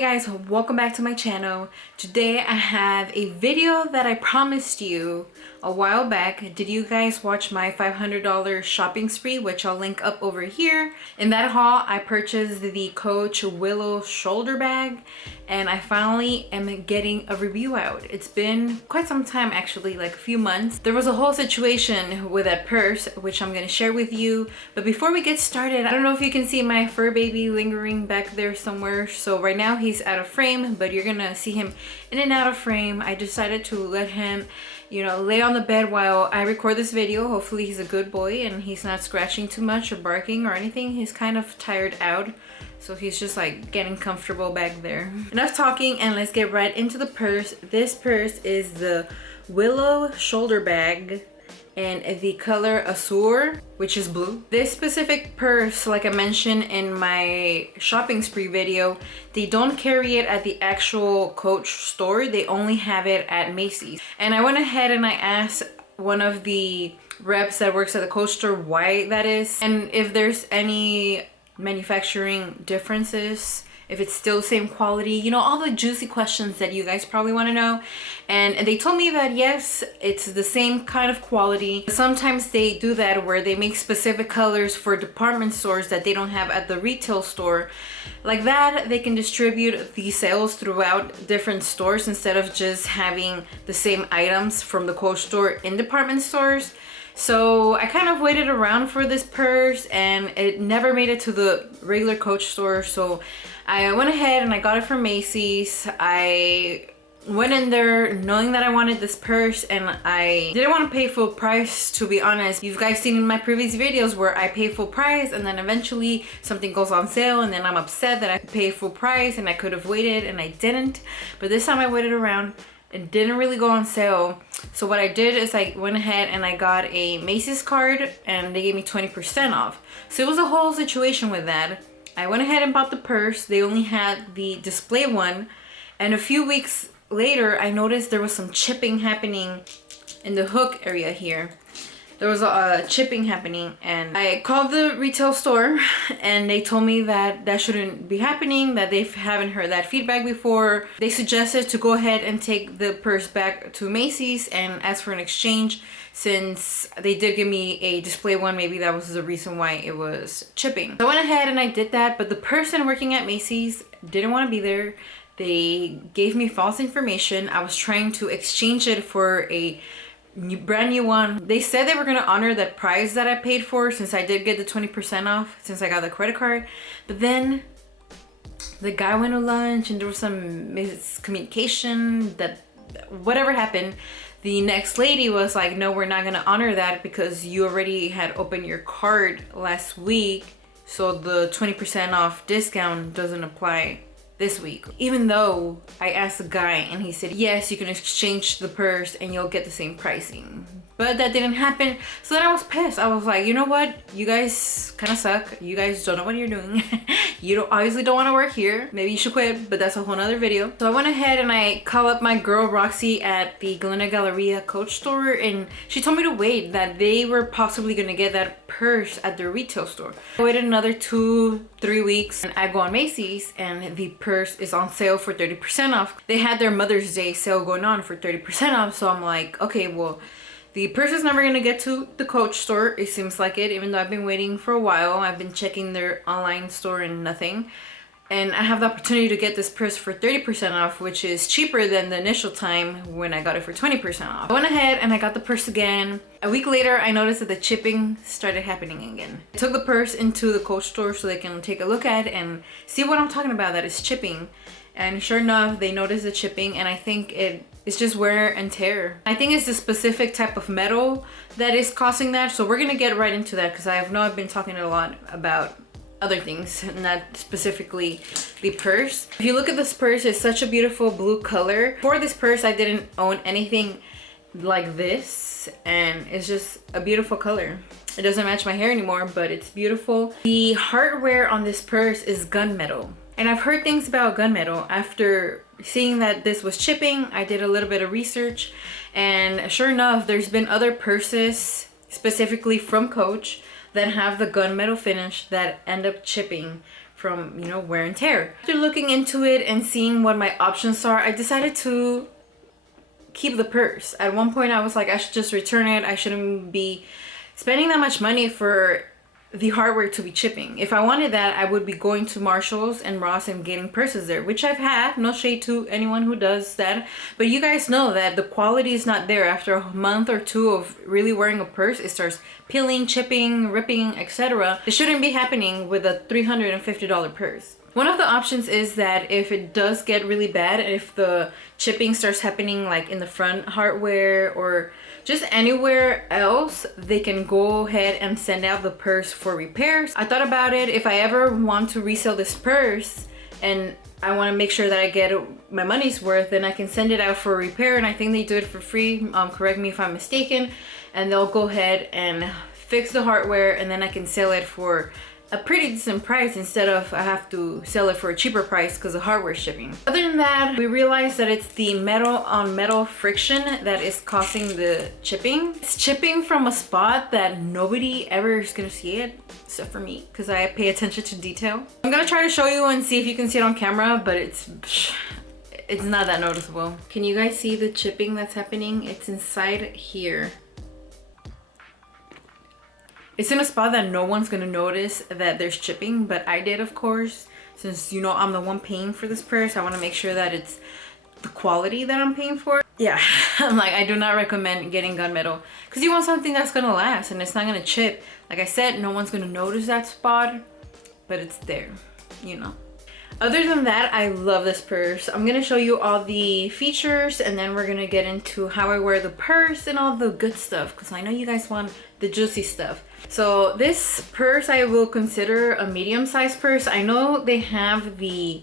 Hey guys, welcome back to my channel. Today I have a video that I promised you a while back. Did you guys watch my $500 shopping spree, which I'll link up over here? In that haul, I purchased the Coach Willow Shoulder Bag, and I finally am getting a review out. It's been quite some time, actually, like a few months. There was a whole situation with that purse, which I'm gonna share with you. But before we get started, I don't know if you can see my fur baby lingering back there somewhere. So right now he's out of frame, but you're gonna see him in and out of frame. I decided to let him, you know, lay on the bed while I record this video. Hopefully he's a good boy and he's not scratching too much or barking or anything. He's kind of tired out, so he's just like getting comfortable back there. Enough talking and let's get right into the purse. This purse is the Willow Shoulder Bag and the color Azure, which is blue. This specific purse, like I mentioned in my shopping spree video, they don't carry it at the actual Coach store. They only have it at Macy's. And I went ahead and I asked one of the reps that works at the Coach store why that is, and if there's any manufacturing differences, if it's still the same quality, you know, all the juicy questions that you guys probably want to know. And they told me that yes, it's the same kind of quality. Sometimes they do that where they make specific colors for department stores that they don't have at the retail store. Like that, they can distribute the sales throughout different stores instead of just having the same items from the Coach store in department stores. So I kind of waited around for this purse and it never made it to the regular Coach store. So I went ahead and I got it from Macy's. I went in there knowing that I wanted this purse and I didn't want to pay full price, to be honest. You guys seen in my previous videos where I pay full price and then eventually something goes on sale and then I'm upset that I paid full price and I could have waited and I didn't. But this time I waited around. It didn't really go on sale. So what I did is I went ahead and I got a Macy's card and they gave me 20% off. So it was a whole situation with that. I went ahead and bought the purse. They only had the display one. And a few weeks later, I noticed there was some chipping happening in the hook area here. There was a chipping happening and I called the retail store and they told me that that shouldn't be happening, that they haven't heard that feedback before. They suggested to go ahead and take the purse back to Macy's and ask for an exchange, since they did give me a display one. Maybe that was the reason why it was chipping. So I went ahead and I did that, but the person working at Macy's didn't want to be there. They gave me false information. I was trying to exchange it for a brand new one. They said they were going to honor that price that I paid for, since I did get the 20% off since I got the credit card. But then the guy went to lunch and there was some miscommunication, that whatever happened, the next lady was like, no, we're not going to honor that because you already had opened your card last week, so the 20% off discount doesn't apply this week. Even though I asked the guy and he said, yes, you can exchange the purse and you'll get the same pricing. But that didn't happen. So then I was pissed. I was like, you know what? You guys kind of suck. You guys don't know what you're doing. You obviously don't want to work here. Maybe you should quit, but that's a whole nother video. So I went ahead and I called up my girl Roxy at the Galena Galleria Coach store, and she told me to wait, that they were possibly going to get that purse at their retail store. I waited another 2-3 weeks and I go on Macy's and the purse is on sale for 30% off. They had their Mother's Day sale going on for 30% off. So I'm like, okay, well, the purse is never gonna get to the Coach store. It seems like it, even though I've been waiting for a while. I've been checking their online store and nothing. And I have the opportunity to get this purse for 30% off, which is cheaper than the initial time when I got it for 20% off. I went ahead and I got the purse again. A week later, I noticed that the chipping started happening again. I took the purse into the Coach store so they can take a look at it and see what I'm talking about, that it's chipping. And sure enough, they noticed the chipping, and I think it's just wear and tear. I think it's the specific type of metal that is causing that. So we're gonna get right into that because I know I've been talking a lot about other things, not specifically the purse. If you look at this purse, it's such a beautiful blue color. For this purse, I didn't own anything like this, and it's just a beautiful color. It doesn't match my hair anymore, but it's beautiful. The hardware on this purse is gunmetal. And I've heard things about gunmetal. After seeing that this was chipping, I did a little bit of research, and sure enough, there's been other purses specifically from Coach that have the gunmetal finish that end up chipping from, you know, wear and tear. After looking into it and seeing what my options are, I decided to keep the purse. At one point I was like, I should just return it. I shouldn't be spending that much money for the hardware to be chipping. If I wanted that, I would be going to Marshall's and Ross and getting purses there, which I've had. No shade to anyone who does that, but you guys know that the quality is not there. After a month or two of really wearing a purse, it starts peeling, chipping, ripping, etc. It shouldn't be happening with a $350 purse. One of the options is that if it does get really bad, if the chipping starts happening like in the front hardware or just anywhere else, they can go ahead and send out the purse for repairs. I thought about it. If I ever want to resell this purse and I want to make sure that I get my money's worth, then I can send it out for repair, and I think they do it for free. Correct me if I'm mistaken. And they'll go ahead and fix the hardware, and then I can sell it for a pretty decent price instead of I have to sell it for a cheaper price because of hardware shipping. Other than that, we realized that it's the metal on metal friction that is causing the chipping. It's chipping from a spot that nobody ever is gonna see it except for me because I pay attention to detail. I'm gonna try to show you and see if you can see it on camera, but it's not that noticeable. Can you guys see the chipping that's happening? It's inside here. It's in a spot that no one's gonna notice that there's chipping, but I did, of course. Since, you know, I'm the one paying for this purse, I wanna make sure that it's the quality that I'm paying for. Yeah, I'm like, I do not recommend getting gunmetal because you want something that's gonna last and it's not gonna chip. Like I said, no one's gonna notice that spot, but it's there, you know. Other than that, I love this purse. I'm gonna show you all the features and then we're gonna get into how I wear the purse and all the good stuff because I know you guys want the juicy stuff. So this purse I will consider a medium-sized purse. I know they have the,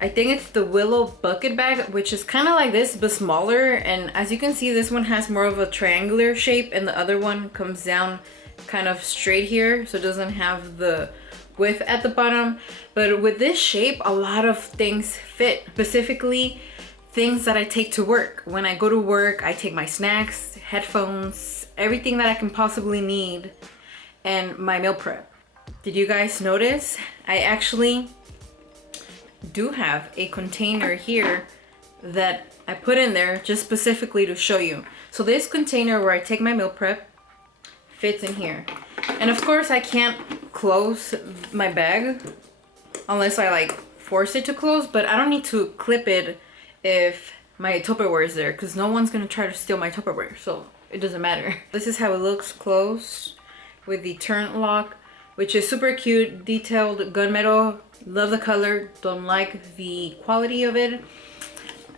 I think it's the Willow bucket bag, which is kind of like this but smaller, and as you can see, this one has more of a triangular shape and the other one comes down kind of straight here, so it doesn't have the width at the bottom. But with this shape, a lot of things fit, specifically things that I take to work. When I go to work, I take my snacks, headphones, everything that I can possibly need, and my meal prep. Did you guys notice? I actually do have a container here that I put in there just specifically to show you. So this container where I take my meal prep fits in here. And of course I can't close my bag unless I like force it to close, but I don't need to clip it if my Tupperware is there because no one's gonna try to steal my Tupperware, so it doesn't matter. This is how it looks closed with the turn lock, which is super cute, detailed gunmetal. Love the color, don't like the quality of it.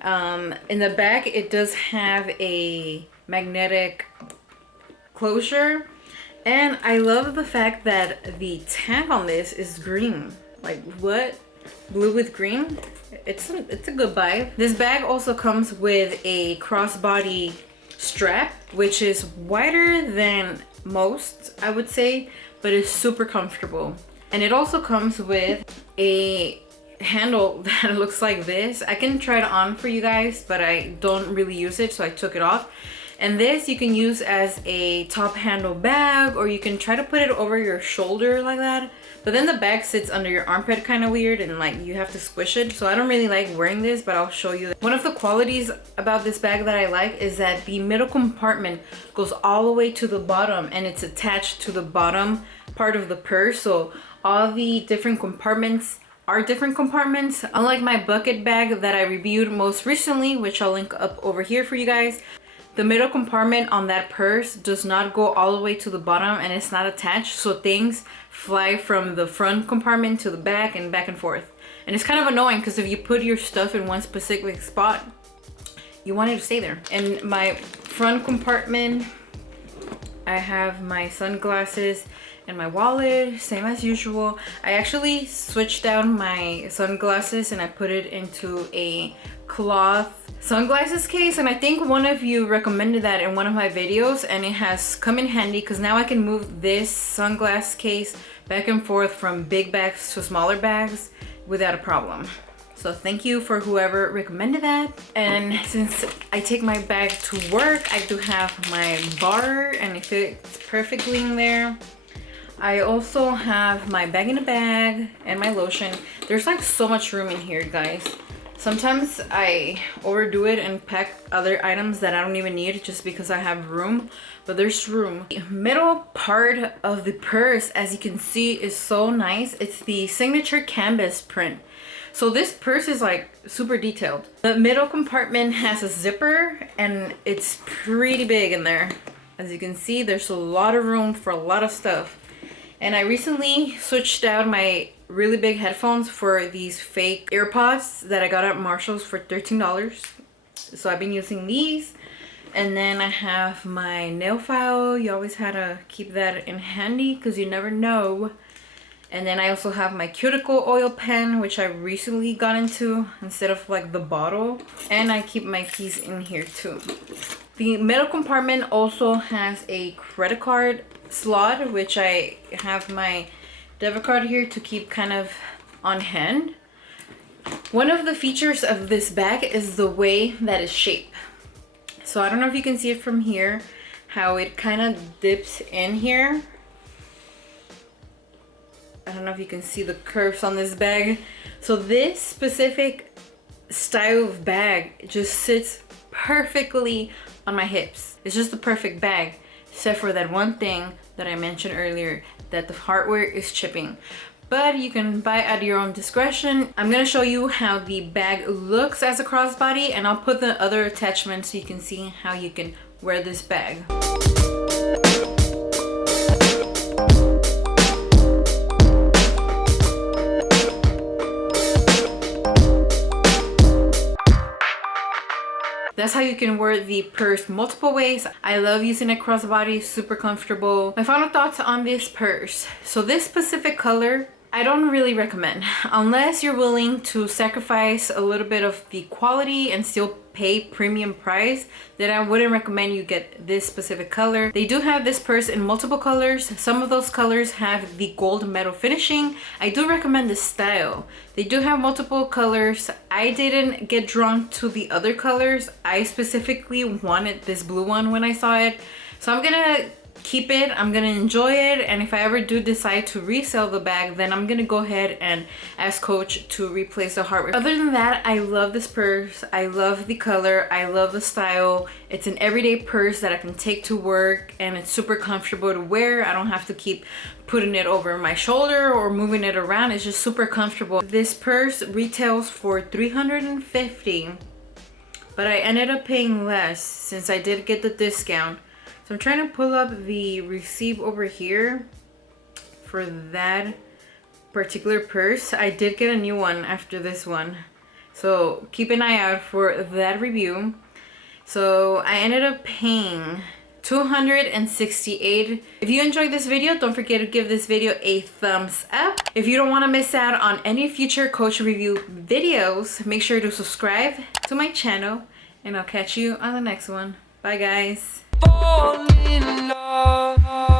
In the back, it does have a magnetic closure, and I love the fact that the tag on this is green. Like, what? Blue with green? It's a good buy. This bag also comes with a crossbody strap, which is wider than most, I would say, but it's super comfortable. And it also comes with a handle that looks like this. I can try it on for you guys, but I don't really use it, so I took it off. And this you can use as a top handle bag, or you can try to put it over your shoulder like that. But then the bag sits under your armpit kind of weird, and like you have to squish it. So I don't really like wearing this, but I'll show you. One of the qualities about this bag that I like is that the middle compartment goes all the way to the bottom, and it's attached to the bottom part of the purse. So all the different compartments are different compartments. Unlike my bucket bag that I reviewed most recently, which I'll link up over here for you guys, the middle compartment on that purse does not go all the way to the bottom, and it's not attached, so things fly from the front compartment to the back and forth. And it's kind of annoying because if you put your stuff in one specific spot, you want it to stay there. In my front compartment, I have my sunglasses and my wallet, same as usual. I actually switched out my sunglasses and I put it into a cloth sunglasses case, and I think one of you recommended that in one of my videos, and it has come in handy because now I can move this sunglass case back and forth from big bags to smaller bags without a problem. So thank you for whoever recommended that. And since I take my bag to work, I do have my bar and it fits perfectly in there. I also have my bag in a bag and my lotion. There's like so much room in here, guys. Sometimes I overdo it and pack other items that I don't even need just because I have room, but there's room. The middle part of the purse, as you can see, is so nice. It's the signature canvas print. So this purse is like super detailed. The middle compartment has a zipper and it's pretty big in there. As you can see, there's a lot of room for a lot of stuff. And I recently switched out my really big headphones for these fake AirPods that I got at Marshall's for $13. So I've been using these. And then I have my nail file. You always had to keep that in handy because you never know. And then I also have my cuticle oil pen, which I recently got into instead of like the bottle. And I keep my keys in here too. The middle compartment also has a credit card slot, which I have my debit card here to keep kind of on hand. One of the features of this bag is the way that it's shaped. So I don't know if you can see it from here, how it kind of dips in here. I don't know if you can see the curves on this bag. So this specific style of bag just sits perfectly on my hips. It's just the perfect bag, except for that one thing that I mentioned earlier, that the hardware is chipping. But you can buy at your own discretion. I'm gonna show you how the bag looks as a crossbody, and I'll put the other attachments so you can see how you can wear this bag. That's how you can wear the purse multiple ways. I love using a crossbody, super comfortable. My final thoughts on this purse. So this specific color, I don't really recommend unless you're willing to sacrifice a little bit of the quality and still pay premium price. Then I wouldn't recommend you get this specific color. They do have this purse in multiple colors. Some of those colors have the gold metal finishing. I do recommend this style. They do have multiple colors. I didn't get drawn to the other colors. I specifically wanted this blue one when I saw it. So I'm gonna keep it, I'm gonna enjoy it, and if I ever do decide to resell the bag, then I'm gonna go ahead and ask Coach to replace the hardware. Other than that, I love this purse. I love the color, I love the style. It's an everyday purse that I can take to work, and it's super comfortable to wear. I don't have to keep putting it over my shoulder or moving it around. It's just super comfortable. This purse retails for $350, but I ended up paying less since I did get the discount. So I'm trying to pull up the receipt over here for that particular purse. I did get a new one after this one, so keep an eye out for that review. So I ended up paying $268. If you enjoyed this video, don't forget to give this video a thumbs up. If you don't want to miss out on any future Coach review videos, make sure to subscribe to my channel, and I'll catch you on the next one. Bye guys. Fall in love.